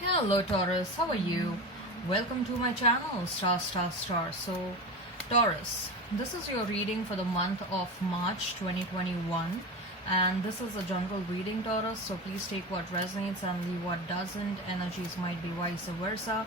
Hello Taurus, how are you? Welcome to my channel Star Star Star. So Taurus, this is your reading for the month of March 2021 and this is a general reading Taurus, so please take what resonates and leave what doesn't. Energies might be vice versa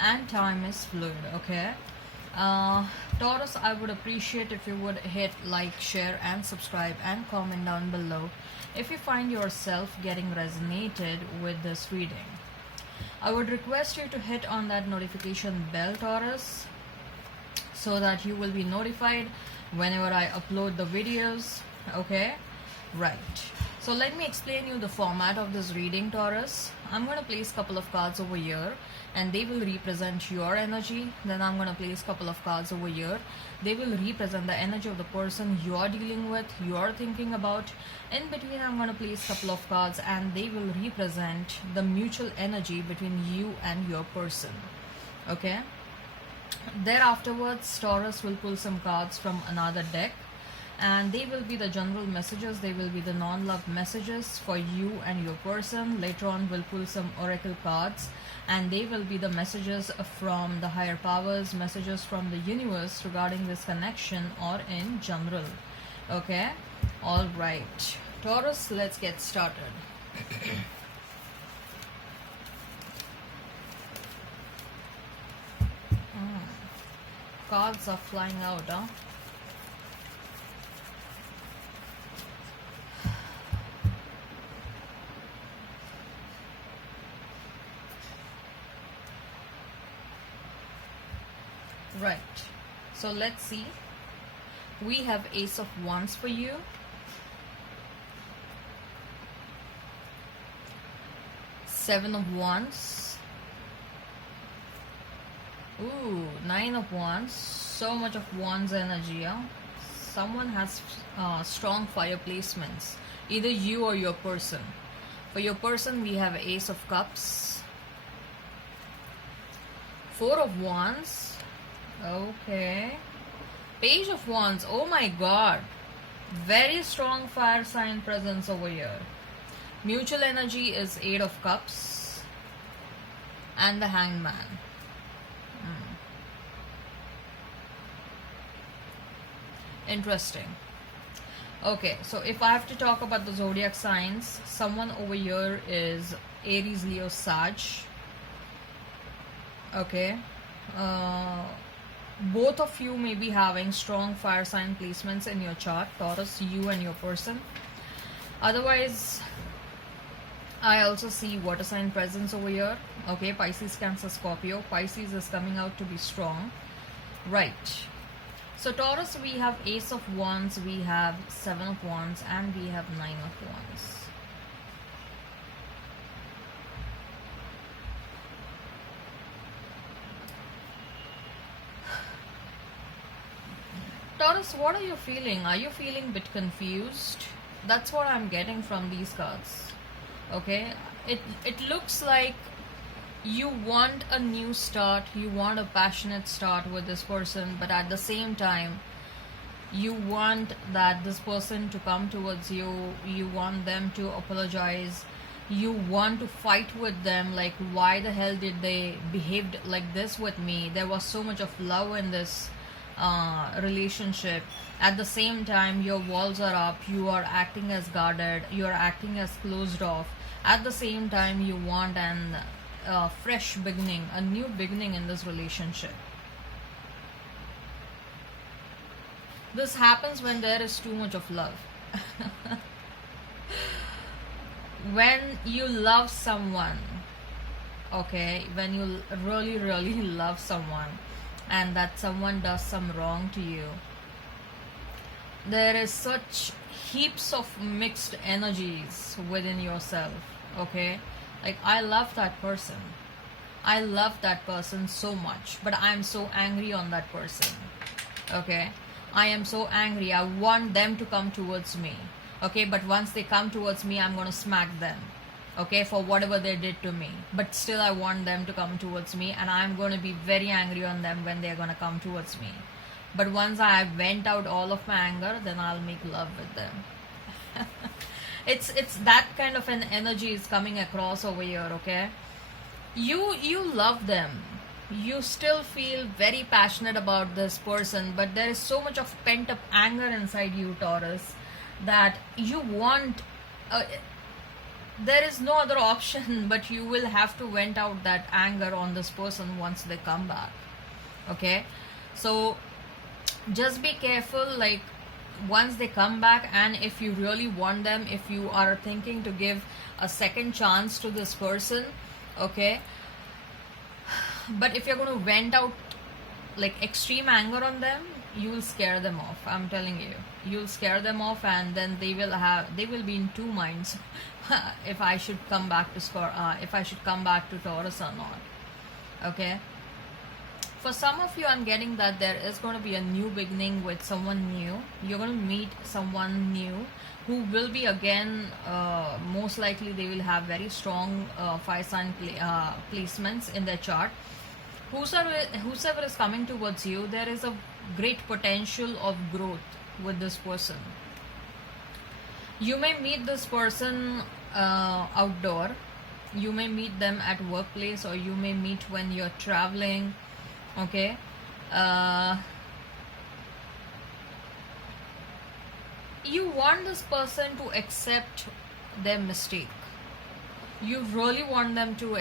and time is fluid, okay? Taurus, I would appreciate if you would hit like, share and subscribe and comment down below if you find yourself getting resonated with this reading. I would request you to hit on that notification bell, Taurus, so that you will be notified whenever I upload the videos. Okay, right. So let me explain you the format of this reading, Taurus. I'm going to place a couple of cards over here and they will represent your energy. Then I'm going to place a couple of cards over here. They will represent the energy of the person you are dealing with, you are thinking about. In between, I'm going to place a couple of cards and they will represent the mutual energy between you and your person. Okay. Thereafterwards, Taurus will pull some cards from another deck and they will be the general messages, they will be the non-love messages for you and your person. Later on we'll pull some oracle cards and they will be the messages from the higher powers, messages from the universe regarding this connection or in general. Okay, all right Taurus, let's get started. Cards are flying out, huh? Right, so let's see. We have Ace of Wands for you. Seven of Wands. Ooh, Nine of Wands. So much of Wands energy, huh? Someone has strong fire placements, either you or your person. For your person, we have Ace of Cups. Four of Wands. Okay. Page of Wands. Oh my god. Very strong fire sign presence over here. Mutual energy is Eight of Cups. And the Hangman. Interesting. Okay, so if I have to talk about the zodiac signs, someone over here is Aries, Leo, Sag. Okay. Both of you may be having strong fire sign placements in your chart, Taurus, you and your person. Otherwise, I also see water sign presence over here. Okay, Pisces, Cancer, Scorpio. Pisces is coming out to be strong. Right. So Taurus, we have Ace of Wands, we have Seven of Wands, and we have Nine of Wands. Taurus, what are you feeling? Are you feeling a bit confused? That's what I'm getting from these cards. Okay, it looks like you want a new start, you want a passionate start with this person, but at the same time you want that this person to come towards you, you want them to apologize, you want to fight with them, like why the hell did they behaved like this with me? There was so much of love in this relationship. At the same time your walls are up, you are acting as guarded, you are acting as closed off. At the same time you want an fresh beginning, a new beginning in this relationship. This happens when there is too much of love. When you love someone, okay, when you really love someone and that someone does some wrong to you, there is such heaps of mixed energies within yourself. Okay, like I love that person, I love that person so much, but I'm so angry on that person. Okay, I am so angry, I want them to come towards me. Okay, but once they come towards me, I'm gonna smack them, okay, for whatever they did to me. But still I want them to come towards me and I'm going to be very angry on them when they're going to come towards me. But once I vent out all of my anger, then I'll make love with them. It's that kind of an energy is coming across over here, okay? You love them, you still feel very passionate about this person, but there is so much of pent up anger inside you, Taurus, that you want uh, there is no other option but you will have to vent out that anger on this person once they come back. Okay, so just be careful, like once they come back, and if you really want them, if you are thinking to give a second chance to this person, okay, but if you're going to vent out like extreme anger on them, you will scare them off. I'm telling you, you'll scare them off, and then they will be in two minds if I should come back to if I should come back to Taurus or not. Okay, for some of you, I'm getting that there is going to be a new beginning with someone new. You're going to meet someone new who will be again, most likely they will have very strong fire sign placements in their chart. Whosoever is coming towards you, there is a great potential of growth with this person. You may meet this person outdoor, you may meet them at workplace, or you may meet when you're traveling. Okay, you want this person to accept their mistake. You really want them to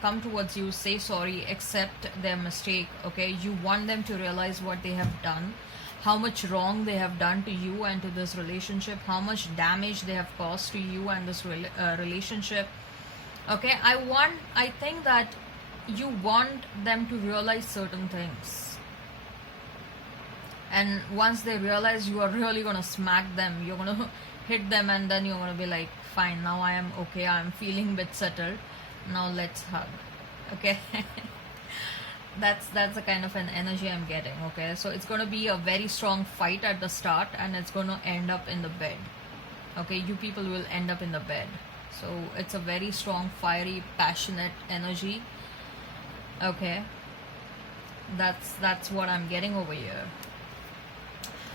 come towards you, say sorry, accept their mistake. Okay, you want them to realize what they have done, how much wrong they have done to you and to this relationship, how much damage they have caused to you and this relationship. Okay, I think that you want them to realize certain things, and once they realize, you are really gonna smack them, you're gonna hit them, and then you're gonna be like, fine, now I am okay, I'm feeling a bit settled, now let's hug. Okay. that's the kind of an energy I'm getting. Okay, so it's gonna be a very strong fight at the start, and it's gonna end up in the bed. Okay, you people will end up in the bed. So it's a very strong, fiery, passionate energy. Okay, that's what I'm getting over here.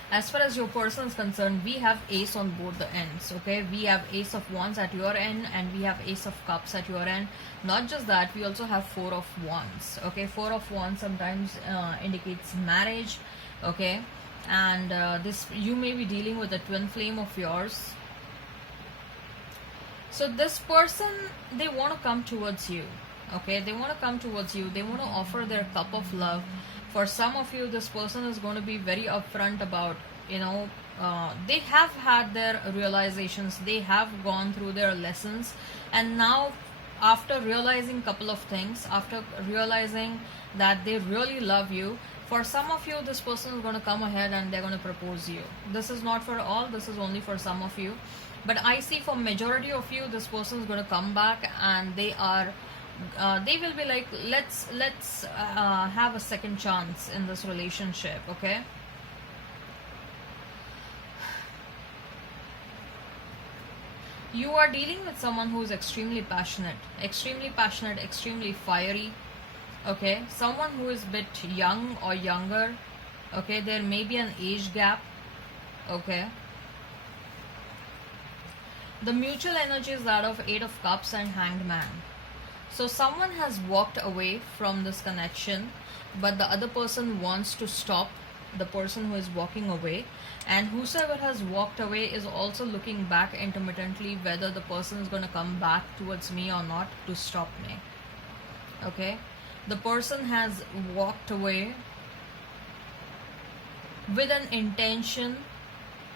As far as your person is concerned, we have ace on both the ends. Okay, we have ace of wands at your end, and we have ace of cups at your end. Not just that, we also have four of wands. Okay, four of wands sometimes indicates marriage. Okay, and this, you may be dealing with a twin flame of yours. So this person, they want to come towards you. Okay, they want to come towards you, they want to offer their cup of love. For some of you, this person is going to be very upfront about, they have had their realizations, they have gone through their lessons, and now after realizing couple of things, after realizing that they really love you, for some of you, this person is going to come ahead and they're going to propose you. This is not for all, this is only for some of you, but I see for majority of you, this person is going to come back, and they will be like, let's have a second chance in this relationship. Okay, you are dealing with someone who is extremely passionate, extremely fiery. Okay, someone who is a bit young or younger. Okay, there may be an age gap. Okay, the mutual energy is that of Eight of Cups and Hanged Man. So someone has walked away from this connection, but the other person wants to stop the person who is walking away, and whosoever has walked away is also looking back intermittently whether the person is going to come back towards me or not to stop me. Okay, the person has walked away with an intention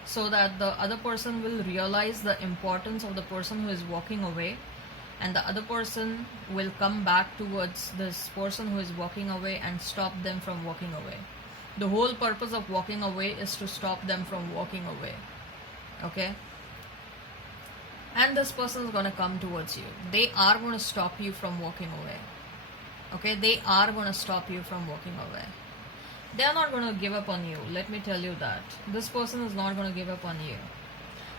so that the other person will realize the importance of the person who is walking away, and the other person will come back towards this person who is walking away and stop them from walking away. The whole purpose of walking away is to stop them from walking away. Okay, and this person is going to come towards you, they are going to stop you from walking away. Okay, they are going to stop you from walking away. They are not going to give up on you, let me tell you that. This person is not going to give up on you.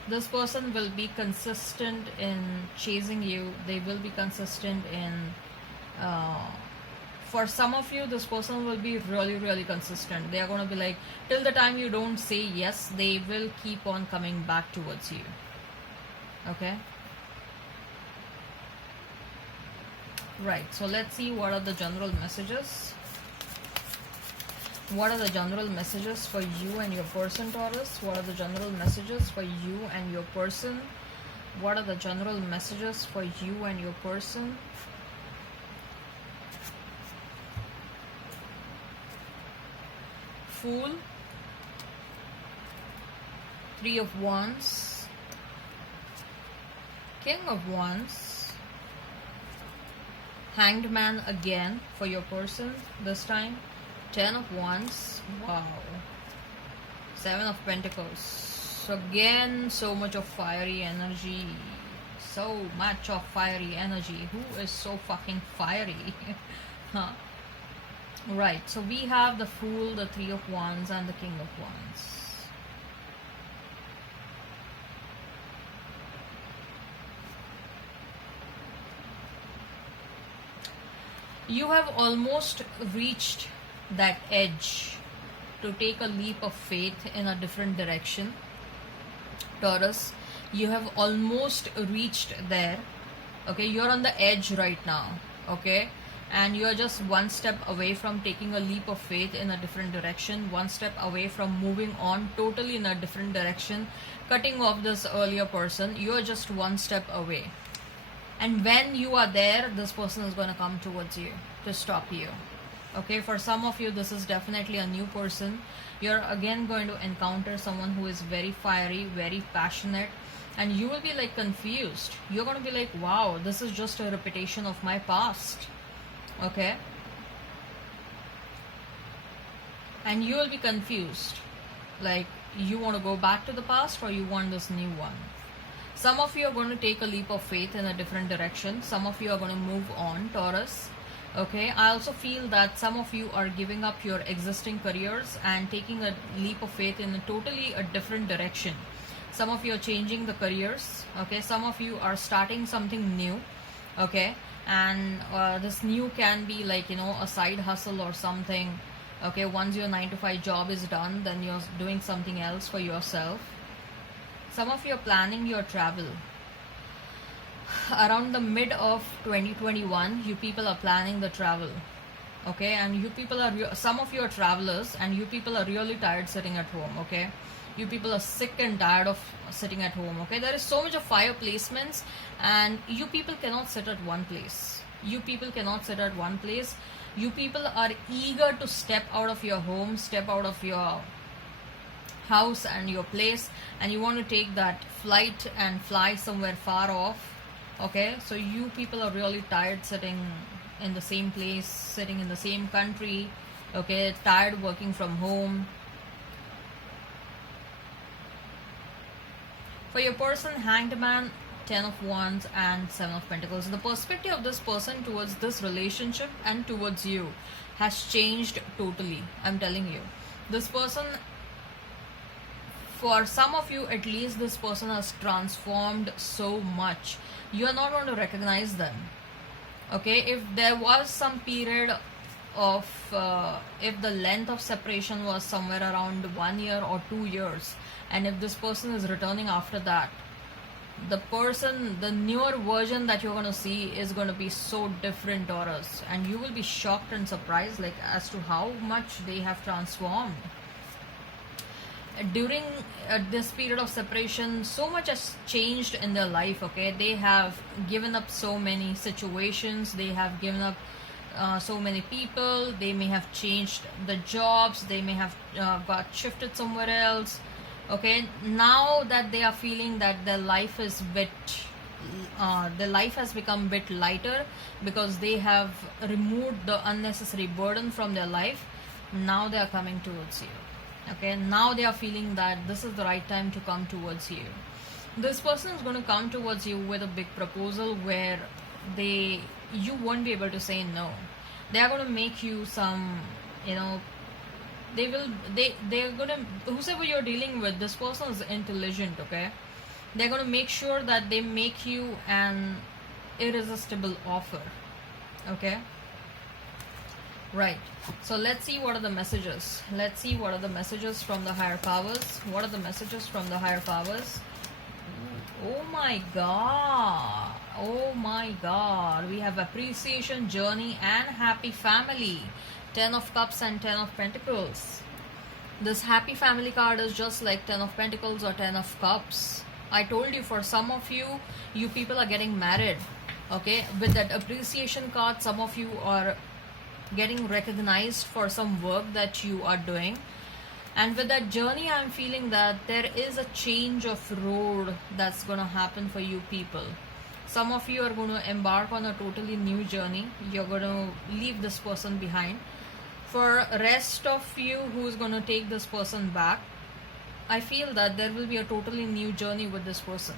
This person will be consistent in chasing you. They will be consistent in, for some of you, this person will be really consistent. They are going to be like, till the time you don't say yes, they will keep on coming back towards you. Okay, Right, so let's see what are the general messages. What are the general messages for you and your person, Taurus? What are the general messages for you and your person? What are the general messages for you and your person? Fool, Three of Wands, King of Wands, Hanged Man again for your person this time, Ten of Wands, wow, Seven of Pentacles. So again, so much of fiery energy. So much of fiery energy. Who is so fucking fiery? Huh? Right, so we have the Fool, the Three of Wands, and the King of Wands. You have almost reached that edge to take a leap of faith in a different direction, Taurus. You have almost reached there. Okay, you're on the edge right now. Okay, and you're just one step away from taking a leap of faith in a different direction, one step away from moving on totally in a different direction, cutting off this earlier person. You're just one step away. And when you are there, this person is going to come towards you to stop you. Okay, for some of you, this is definitely a new person. You're again going to encounter someone who is very fiery, very passionate, and you will be like confused. You're going to be like, wow, this is just a repetition of my past. Okay, and you will be confused, like you want to go back to the past or you want this new one. Some of you are going to take a leap of faith in a different direction. Some of you are going to move on, Taurus. Okay, I also feel that some of you are giving up your existing careers and taking a leap of faith in a totally a different direction. Some of you are changing the careers. Okay, some of you are starting something new. Okay, and this new can be like, you know, a side hustle or something. Okay, once your 9 to 5 job is done, then you're doing something else for yourself. Some of you are planning your travel. Around the mid of 2021, you people are planning the travel. Okay, and you people are, some of you are travelers, and you people are really tired sitting at home. Okay, you people are sick and tired of sitting at home. Okay, there is so much of fire placements, and you people cannot sit at one place. You people cannot sit at one place. You people are eager to step out of your home, step out of your house and your place, and you want to take that flight and fly somewhere far off. Okay, so you people are really tired sitting in the same place, sitting in the same country. Okay, tired working from home. For your person, Hanged Man, 10 of Wands, and 7 of Pentacles. The perspective of this person towards this relationship and towards you has changed totally. I'm telling you, this person, for some of you at least, this person has transformed so much. You are not going to recognize them. Okay, if there was some period of if the length of separation was somewhere around 1 year or 2 years, and if this person is returning after that, the person, the newer version that you're going to see is going to be so different, Taurus, and you will be shocked and surprised like as to how much they have transformed. During this period of separation, so much has changed in their life. Okay, they have given up so many situations, they have given up so many people, they may have changed the jobs, they may have got shifted somewhere else. Okay, now that they are feeling that their life is their life has become a bit lighter because they have removed the unnecessary burden from their life, now they are coming towards you. Okay, now they are feeling that this is the right time to come towards you. This person is going to come towards you with a big proposal where you won't be able to say no. They are going to make you some, you know, they're going to, whoever you're dealing with, this person is intelligent. Okay, they're going to make sure that they make you an irresistible offer. Okay, right, so let's see what are the messages. Let's see what are the messages from the higher powers. What are the messages from the higher powers? Oh my god, Oh my god, we have appreciation, journey, and happy family. 10 of Cups and 10 of Pentacles. This happy family card is just like 10 of Pentacles or 10 of Cups. I told you, for some of you, you people are getting married. Okay, with that appreciation card, some of you are getting recognized for some work that you are doing. And with that journey, I'm feeling that there is a change of road that's gonna happen for you people. Some of you are going to embark on a totally new journey. You're going to leave this person behind. For rest of you who's going to take this person back, I feel that there will be a totally new journey with this person.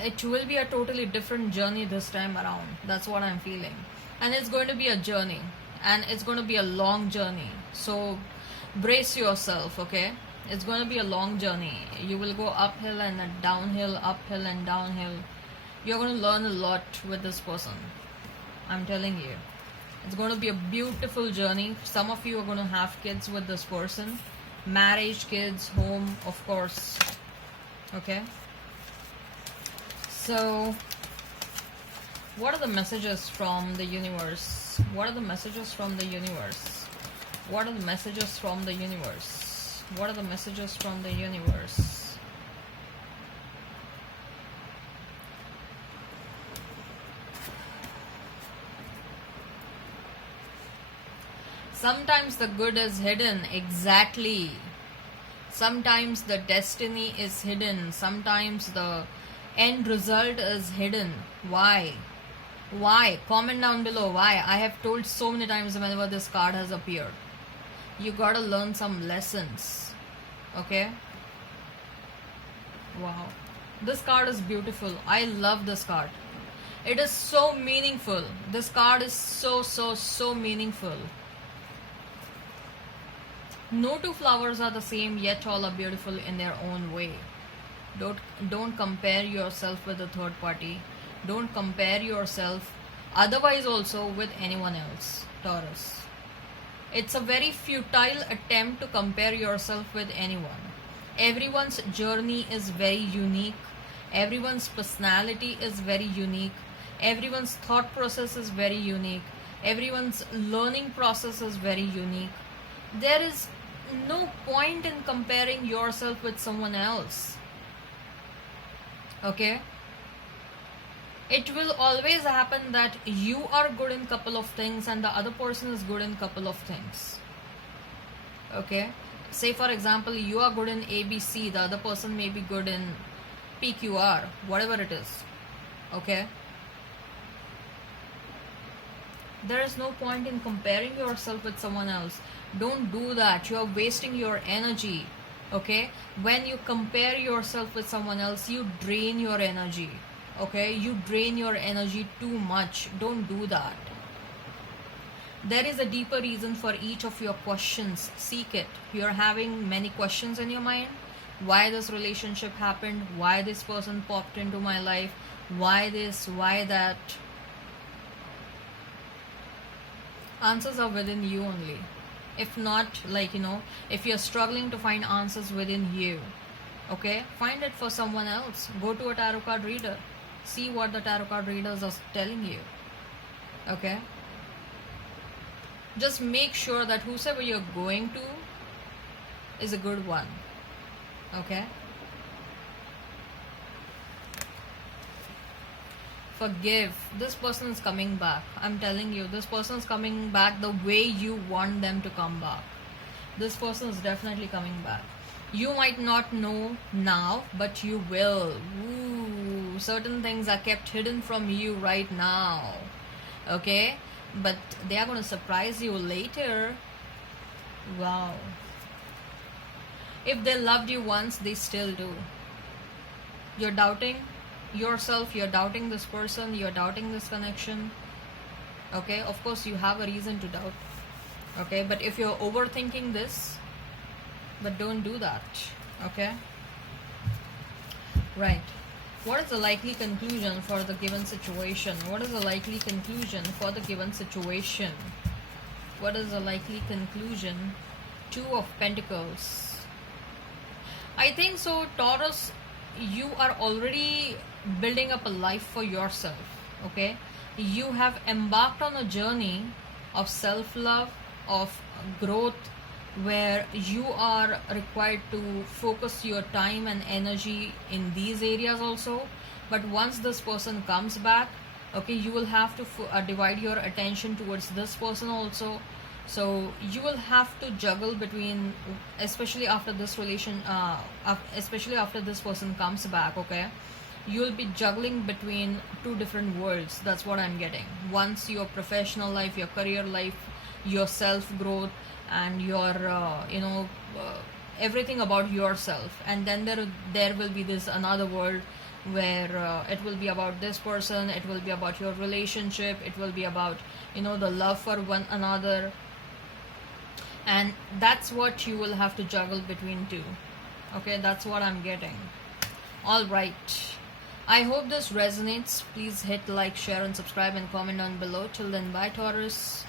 It will be a totally different journey this time around. That's what I'm feeling. And it's going to be a journey. And it's going to be a long journey. So brace yourself, okay? It's going to be a long journey. You will go uphill and downhill, uphill and downhill. You're going to learn a lot with this person. I'm telling you. It's going to be a beautiful journey. Some of you are going to have kids with this person. Marriage, kids, home, of course. Okay? So, what are the messages from the universe? What are the messages from the universe? What are the messages from the universe? What are the messages from the universe? Sometimes the good is hidden. Exactly. Sometimes the destiny is hidden. Sometimes the end result is hidden. Why? Why? Comment down below why. I have told so many times whenever this card has appeared. You gotta learn some lessons. Okay? Wow. This card is beautiful. I love this card. It is so meaningful. This card is so meaningful. No two flowers are the same, yet all are beautiful in their own way. Don't compare yourself with a third party. Don't compare yourself otherwise also with anyone else, Taurus. It's a very futile attempt to compare yourself with anyone. Everyone's journey is very unique. Everyone's personality is very unique. Everyone's thought process is very unique. Everyone's learning process is very unique. There is no point in comparing yourself with someone else. Okay? It will always happen that you are good in couple of things and the other person is good in couple of things. Okay? Say for example, you are good in ABC, the other person may be good in PQR, whatever it is. Okay? There is no point in comparing yourself with someone else. Don't do that. You are wasting your energy. Okay? When you compare yourself with someone else, you drain your energy. Okay, you drain your energy too much. Don't do that. There is a deeper reason for each of your questions. Seek it. You're having many questions in your mind. Why this relationship happened? Why this person popped into my life? Why this? Why that? Answers are within you only. If not, if you're struggling to find answers within you, okay, find it for someone else. Go to a tarot card reader. See what the tarot card readers are telling you. Okay? Just make sure that whoever you're going to is a good one. Okay? Forgive. This person is coming back. I'm telling you, this person is coming back the way you want them to come back. This person is definitely coming back. You might not know now, but you will. Ooh, certain things are kept hidden from you right now. Okay? But they are going to surprise you later. Wow. If they loved you once, they still do. You're doubting yourself, you're doubting this person, you're doubting this connection. Okay? Of course, you have a reason to doubt. Okay? But if you're overthinking this, but don't do that. Okay? Right. What is the likely conclusion for the given situation? What is the likely conclusion for the given situation? What is the likely conclusion? Two of Pentacles. I think so, Taurus, you are already building up a life for yourself. Okay, you have embarked on a journey of self love, of growth, where you are required to focus your time and energy in these areas also. But once this person comes back, okay, you will have to divide your attention towards this person also. So you will have to juggle between, especially after this especially after this person comes back. Okay, you'll be juggling between two different worlds. That's what I'm getting. Once your professional life, your career life, your self growth, and your everything about yourself, and then there will be this another world where it will be about this person, it will be about your relationship, it will be about the love for one another, and that's what you will have to juggle between two. Okay, that's what I'm getting. All right, I hope this resonates. Please hit like, share and subscribe and comment down below. Till then, bye Taurus.